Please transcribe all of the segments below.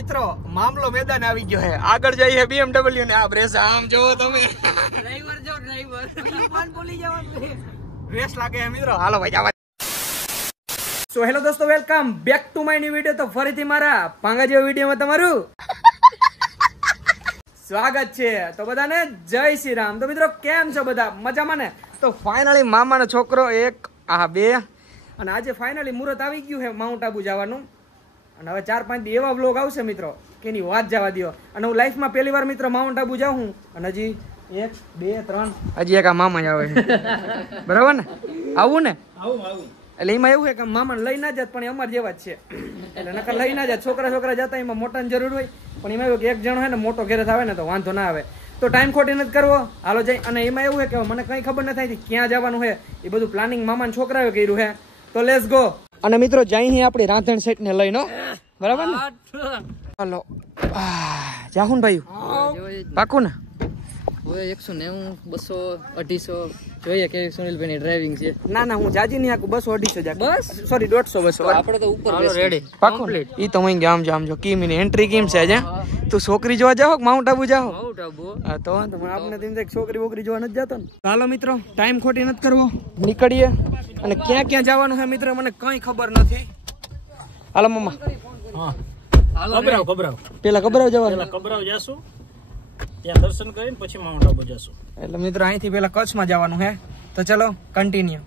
મિત્રો મામલો મેદાન આવી ગયો છે. આગળ જઈએ BMW ને આ બ્રેસ આમ જોવો તમે. ડ્રાઈવર જો ડ્રાઈવર પાન બોલી જવાનું રેસ લાગે છે મિત્રો. હાલો ભાઈ જવા. સો હેલો દોસ્તો, welcome back to my new video. તો ફરીથી મારા પાંગા જેવા વિડિયોમાં તમારું સ્વાગત છે. તો બધાને જય શ્રી રામ. તો મિત્રો કેમ છો બધા? મજામાં ને? તો ફાઇનલી મામાનો છોકરો એક આ બે અને આજે ફાઇનલી મુહૂર્ત આવી ગયું છે માઉન્ટ આબુ જવાનું. અને હવે 4-5 દી એવા વ્લોગ આવશે મિત્રો કે એની વાત જવા દો. અને હું લાઈફમાં પહેલી વાર મિત્રો માઉન્ટ આબુ જાઉં હું. અને હજી 1 2 3 હજી એક આ મામા જ આવે છે. બરાબર ને? આવું ને? આવું એટલે એમાં એવું છે કે મામાને લઈ ના જાત, પણ એ અમાર જેવા જ છે. એટલે નકર લઈ ના જાત. છોકરા જતા એમાં મોટાની જરૂર હોય, પણ એમાં એવું કે એક જણો હોય ને મોટો ઘેરે આવે ને તો વાંધો ના આવે. તો ટાઈમ ખોટી નથી કરવો, હાલો જાય. અને એમાં એવું છે કે મને કઈ ખબર નથી ક્યાં જવાનું છે, એ બધું પ્લાનિંગ મામાના છોકરાએ કર્યું છે. તો લેટ્સ ગો. અને મિત્રો જઈ આપણી રાંધણ સેટ ને લઈને, બરાબર ને? હાલો જાહુન ભાઈ, પાકું ને? 190 200 250 જોઈએ કે સુનિલભાઈ ની ડ્રાઇવિંગ છે. ના હું જાજી નહીં આકું. 200 250 જા. બસ સોરી 150 200 આપણે તો ઉપર રેડી પાકું. ઈ તો હું ગામ જામ જો કી મિની એન્ટ્રી કેમ છે આજે? તું છોકરી જોવા જાવ માઉન્ટ આબુ જાવ? માઉન્ટ આબુ. હા તો આપણે તેમ એક છોકરી બોકરી જોવા નથી જતો ને. ચાલો મિત્રો ટાઈમ ખોટી નથી કરવો, નીકળીએ. અને ક્યાં જવાનું છે મિત્રો મને કઈ ખબર નથી. હાલો મમ્મા. હા કબરાવ પેલા કબરાવ જવાનું. પેલા કબરાવ જાશું, ત્યાં દર્શન કરીને પછી માઉન્ટ આબુ જાશું. એટલે મિત્રો અહીંથી પેલા કચ્છમાં જવાનું છે. તો ચલો કન્ટિન્યુ.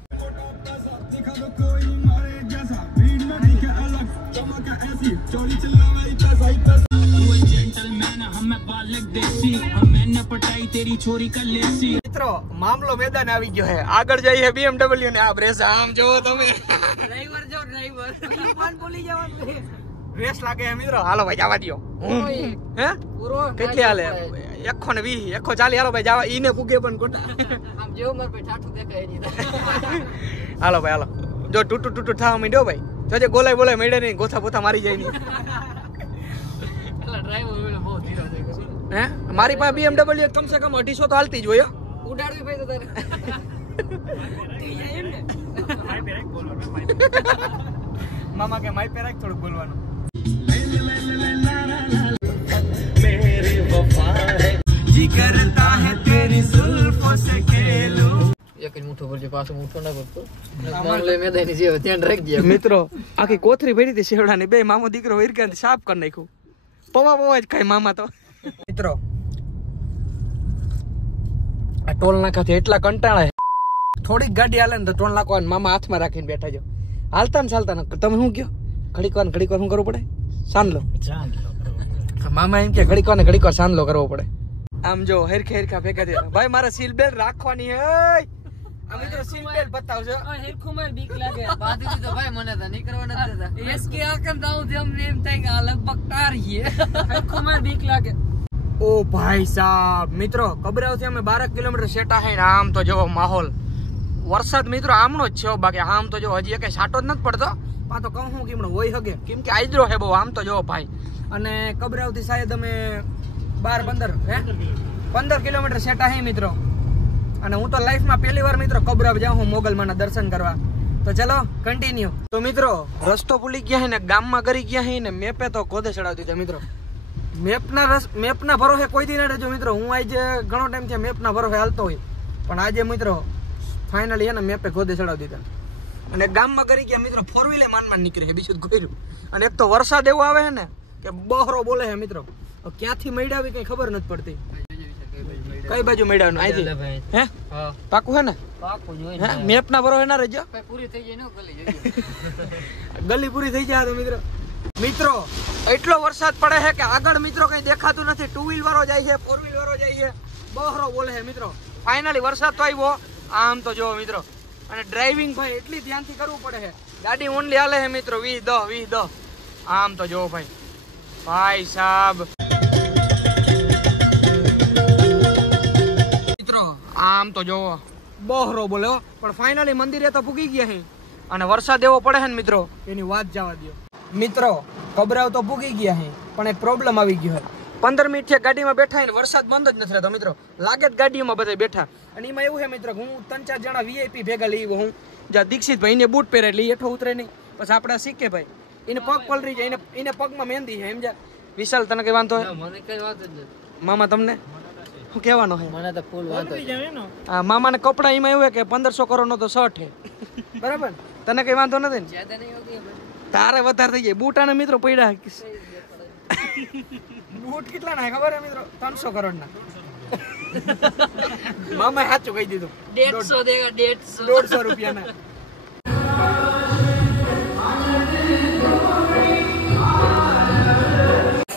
મિત્રો મામલો મેદાન આવી ગયો છે. આગળ જઈએ BMW ને આ બ્રેસ આમ જોવો તમે. ડ્રાઈવર જો ડ્રાઈવર પાન બોલી જવાનું રેસ લાગે છે મિત્રો. હાલો ભાઈ જવા દો. હે પૂરો કેટલી હાલે? 120 140. હાલો ભાઈ જવા. ઈને કુગે પણ ગોટા. આમ જેવો માર ભાઈ ઠાઠું દેખાય ની. હાલો ભાઈ હાલો. જો ટૂટું થવા માંડ્યો ભાઈ. જોજે બોલાય મેડે નહીં, ગોથા બોથા મારી જાય નહીં. પેલા ડ્રાઈવર વેલો બહુ ધીરો થઈ ગયો. હે મારી પાસે BMW કમસે કમ 250 તો હાલતી જ હોય. ઉડાડવી ભાઈ તો તારે મામા કે માઈ પેરાક થોડું બોલવાનું. એક જ મુઠ્ઠો ભરજો, પાછો મુઠ્ઠો ના ભરતો. મામલે મેદાની જે ધ્યાન રાખજે મિત્રો. આખી કોથરી ભરી હતી શેવડાની. બે મામો દીકરો હિરકાન સાફ કરી નાખ્યું. પવા જ ખાય મામા તો. મિત્રો આ ટોલ નાકાથી એટલા કંટાળા છે. થોડીક ગાડી હાલે ને તો ટોલ નાખવા મામા હાથમાં રાખીને બેઠા છો. હાલતા ને ચાલતા ને તમે શું કયો? ઘડીક વાર શું કરવું પડે? સાંદલો. મામા એમ કે ઘડીક વાર સાંદલો કરવો પડે. આમ જો હેરખા ભેગા થયા. ભાઈ મારે સીલ બેલ્ટ રાખવાની હે. આ મિત્રો સીલ બેલ્ટ બતાવજો. હેરખું માર બીક લાગે. બાધી દીધો ભાઈ, મને તો નહીં કરવા નથી દેતા. એસકે આકમ દાઉ જેમ એમ થાય કે આ લગભગ તારીએ. હેરખું માર બીક લાગે. ઓ ભાઈ સાહેબ મિત્રો, કબરાવથી અમે 12 કિલોમીટર સેટા હે. આમ તો જો માહોલ વરસાદ મિત્રો આમનો જ છે. બાકી આમ તો જો હજી કઈ છાંટો જ નથી પડતો. આ તો કહું કે હોય હગે, કેમ કે આદરો હે બહુ. આમ તો જો ભાઈ. અને કબરાવથી શાયદ અમે 15 કિલોમીટર સેટા હે મિત્રો. અને હું તો લાઈફમાં પહેલી વાર મિત્રો કબરાવ જાઉં હું મોગલમાના દર્શન કરવા. તો ચલો કન્ટિન્યુ. તો મિત્રો રસ્તો ભૂલી ગયા હે ને, ગામમાં કરી ગયા હે ને, મેપે તો ગોદે ચડાવતી છે મિત્રો. મેપના ભરોસે કોઈ દી ના રહેજો મિત્રો. હું આજે ઘણો ટાઈમ થી મેપના ભરોસે હાલતો હોય, પણ આજે મિત્રો ફાઇનલી એને મેપે ગોદે ચડાવી દીધા. અને ગામમાં કરી ગયા મિત્રો. 4 વ્હીલર માન નીકળે છે, બીજું કોઈ. અને એક તો વરસાદ એવો આવે છે ને કે બહરો બોલે છે મિત્રો. ક્યાંથી મળ્યા કઈ ખબર નથી પડતી. કઈ બાજુ મળ્યા? અહીંથી હે પાકું છે ને? પાકું જોઈ હે મેપના ભરોસે ના રહેજો. પૂરી થઈ જાય ને ગલી ગલી પૂરી થઈ જાય તો મિત્રો એટલો વરસાદ પડે છે કે આગળ મિત્રો કઈ દેખાતું નથી. 2 વ્હીલ વાળો જાય છે, 4 વ્હીલ વાળો જાય છે, બહરો બોલે છે મિત્રો. ફાઇનલી વરસાદ તો આવ્યો. આમ તો જો મિત્રો. અને ડ્રાઇવિંગ ભાઈ એટલી ધ્યાનથી કરવું પડે છે. ગાડી ઓનલી હાલે છે મિત્રો 20-10. આમ તો જો ભાઈ સાહેબ મિત્રો. આમ તો જો બહરો બોલ્યો. પણ ફાઇનલી મંદિરે તો પૂગી ગયા છે. અને વરસાદ એવો પડે છે ને મિત્રો એની વાત જવા દો. મિત્રો કબરાવ તો પૂગી ગયા છે, પણ એક પ્રોબ્લેમ આવી ગયો છે. 15 મિનિટ થી ગાડીમાં બેઠા ને વરસાદ બંધ જ નથી રહેતો મિત્રો. લાગે જ ગાડીઓમાં બધા બેઠા. અને એમાં એવું છે મિત્રો, હું 3-4 જણા VIP ભેગા લઈ હું. જ્યાં દીક્ષિતભાઈ ને બૂટ પહેરે એટલે હેઠો ઉતરે નહીં. પછી આપણે શીખે ભાઈ એને પગ પલરી જાય, એને પગમાં મહેંદી છે સમજ્યા. વિશાલ તને કઈ વાંધો હે? મને કઈ વાત જ નથી. મામા તમને શું કહેવાનો હે? મને તો ફૂલ વાંધો છે. હા મામાને કપડા એમાં એવું હે કે 1500 કરોડનો તો શર્ટ હે બરાબર તને કઈ વાંધો નથી ને? જ્યાદા નહીં હોતી ભાઈ. તારે વધારે થઈ જાય બૂટાના મિત્રો પડ્યા બૂટ કેટલા ના ખબર હે મિત્રો 300 કરોડના મામા સાચું કહી દીધું 150 દેગા 150. 150 રૂપિયાના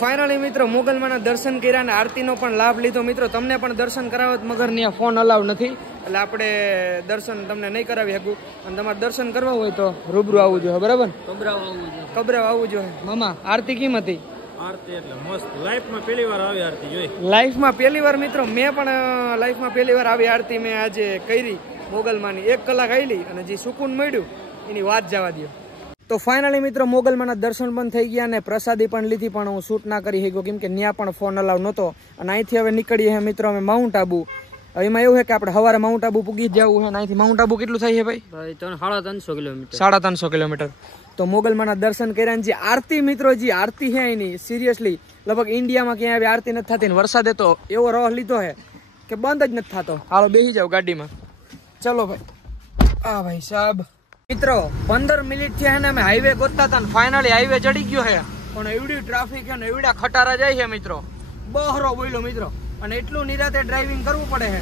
ફાઇનલી મિત્રો મોગલમાના દર્શન કર્યા અને આરતીનો પણ લાભ લીધો મિત્રો તમને પણ દર્શન કરાવો મગર ત્યાં ફોન અલાવ નથી એટલે આપણે દર્શન તમને નહીં કરાવી શકું અને તમારે દર્શન કરવા હોય તો રૂબરૂ આવવું જોઈએ બરાબર કબરાવ આવવું જોઈએ મામા આરતી કેમ હતી આરતી એટલે મસ્ત લાઈફમાં પહેલી વાર આવી આરતી જોઈ લાઈફમાં પહેલી વાર મિત્રો મેં પણ લાઈફમાં પહેલી વાર આવી આરતી મેં આજે કરી મોગલમાની 1 કલાક આવેલી અને જે સુકૂન મળ્યું એની વાત જવા દો તો ફાઇનલી મિત્રો મોગલમાના દર્શન પણ થઈ ગયા અને પ્રસાદી પણ લીધી પણ હું શૂટ ના કરી શક્યો કેમ કે ત્યાં પણ ફોન અલાવ નહોતો અને અહીંથી હવે નીકળીએ મિત્રો અમે માઉન્ટ આબુ એમાં એવું છે કે આપણે સવારે માઉન્ટ આબુ પૂગી જવું છે અને અહીંથી માઉન્ટ આબુ કેટલું થાય છે ભાઈ 350 કિલોમીટર 350 કિલોમીટર તો મોગલમાના દર્શન કર્યા જે આરતી મિત્રો જે આરતી છે એની સિરિયસલી લગભગ ઇન્ડિયામાં ક્યાંય આવી આરતી નથી થતી ને વરસાદે તો એવો રહ લીધો છે કે બંધ જ નથી થતો હાલો બેસી જાવ ગાડીમાં ચલો ભાઈ આ ભાઈ સાહેબ મિત્રો 15 મિનિટ થી અમે હાઈવે ગોતતા હતા ફાઇનલી હાઈવે ચડી ગયો છે પણ એવડી ટ્રાફિક છે ને એવડા ખટારા જાય છે મિત્રો બહરો બોલ્યો મિત્રો અને એટલું નિરાતે ડ્રાઇવિંગ કરવું પડે છે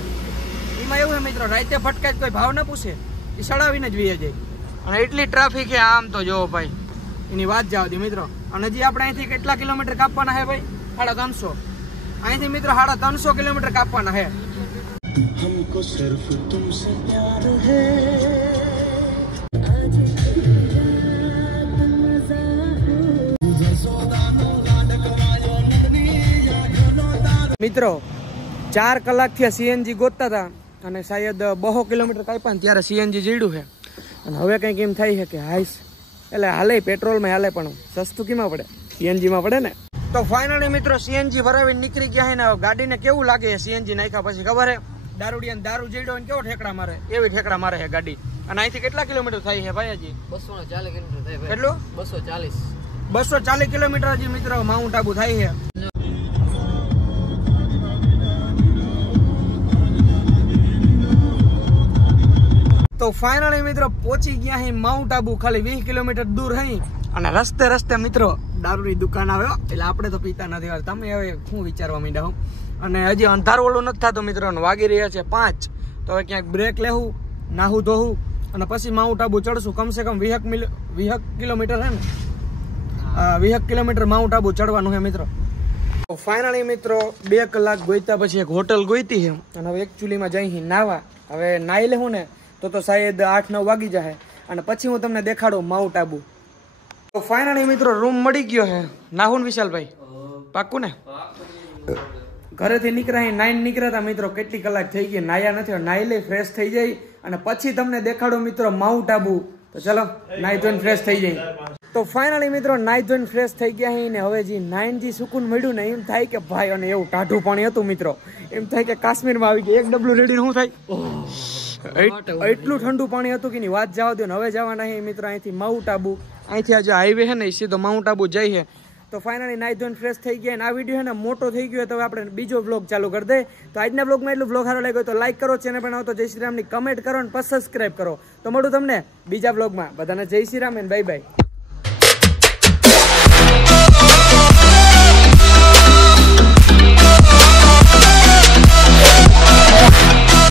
એમાં એવું છે મિત્રો રાતે ભટકાય કોઈ ભાવ ના પૂછે એ સડાવીને જ વીએ જાય અને એટલી ટ્રાફિક છે આમ તો જોવો ભાઈ એની વાત જવા દે મિત્રો અને હજી આપણે અહીંથી કેટલા કિલોમીટર કાપવાના છે ભાઈ 350 અહીંથી મિત્રો 350 કિલોમીટર કાપવાના છે हमको सिर्फ तुमसे प्यार है મિત્રો 4 કલાક થી સીએનજી ગોતતા હતા અને શાયદ 200 કિલોમીટર કાપ્યા ને ત્યારે સીએનજી જડ્યું છે અને હવે કંઈક એમ થાય છે કે હાઈસ એટલે હાલે પેટ્રોલમાં હાલે પણ સસ્તું કેમાં પડે સીએનજીમાં પડે ને તો ફાઇનલી મિત્રો સીએનજી ભરાવીને નીકળી ગયા છે ને ગાડીને કેવું લાગે છે સીએનજી નાખ્યા પછી ખબર છે દારૂડિયાને દારૂ જડ્યો ને કેવો ઠેકડા મારે એવી ઠેકડા મારે છે ગાડી અને અહીંથી કેટલા કિલોમીટર થાય છે ભાઈ હજી 240 કિલોમીટર થાય ભાઈ. કેટલું 240 કિલોમીટર હજી મિત્રો માઉન્ટ આબુ થાય છે તો ફાઇનલી મિત્રો પહોંચી ગયા અહીં માઉન્ટ આબુ ખાલી 20 કિલોમીટર દૂર અહીં અને રસ્તે મિત્રો દારૂની દુકાન આવ્યો એટલે આપણે તો પીતા નથી તમે હવે શું વિચારવા માંડ્યા હો અને હજી અંધારું ઓલું નથી થતું મિત્રો વાગી રહ્યા છે 5 તો હવે ક્યાંક બ્રેક લેવું નાહું ધોવું અને પછી માઉન્ટ આબુ ચડશું કમસે કમ 20 કિલોમીટર છે ને 20 કિલોમીટર માઉન્ટ આબુ ચડવાનું છે મિત્રો ફાઇનલી મિત્રો 2 કલાક ગોઈતા પછી એક હોટલ ગોઈતી છે અને હવે એકચ્યુઅલીમાં જઈ નાવા હવે નાઈ લેવું ને તો શાયદ 8-9 વાગી જાય અને પછી હું તમને દેખાડું માઉન્ટ આબુ તો ફાઇનલી મિત્રો રૂમ મળી ગયો છે નાહુન વિશાલભાઈ પાક્કું ને ઘરેથી નીકળ્યા 9 નીકળ્યા હતા મિત્રો કેટલી કલાક થઈ ગઈ નાયા નથી નાઈ લઈ ફ્રેશ થઈ જાય અને પછી તમને દેખાડું મિત્રો માઉન્ટ આબુ તો ચલો નાઈ ધોઈને ફ્રેશ થઈ જાય તો ફાઇનલી મિત્રો નાઈ ધોઈને ફ્રેશ થઈ ગયા ને હવે જે 9 જે સુકૂન મળ્યું ને એમ થાય કે ભાઈ અને એવું ટાઢું પાણી હતું મિત્રો એમ થાય કે કાશ્મીરમાં આવી ગયા 1 ડબલું રેડી શું થાય એટલું ઠંડુ પાણી હતું કે ની વાત જવા દો ને હવે જવાના છે મિત્રો અહીંથી માઉન્ટ આબુ અહીંથી આજે હાઈવે છે ને એ સીધો માઉન્ટ આબુ જઈએ તો ફાઇનલી નાઈ ધોઈને ફ્રેશ થઈ ગયા અને આ વિડીયો છે ને મોટો થઈ ગયો તો આપણે બીજો વ્લોગ ચાલુ કરી દે તો આજના વ્લોગમાં એટલું વ્લોગ સારો લાગ્યો તો લાઈક કરો ચેનલ પર આવો તો જય શ્રી રામની કમેન્ટ કરો અને પછી સબસ્ક્રાઈબ કરો તો મળું તમને બીજા વ્લોગમાં બધાને જય શ્રી રામ અને બાય બાય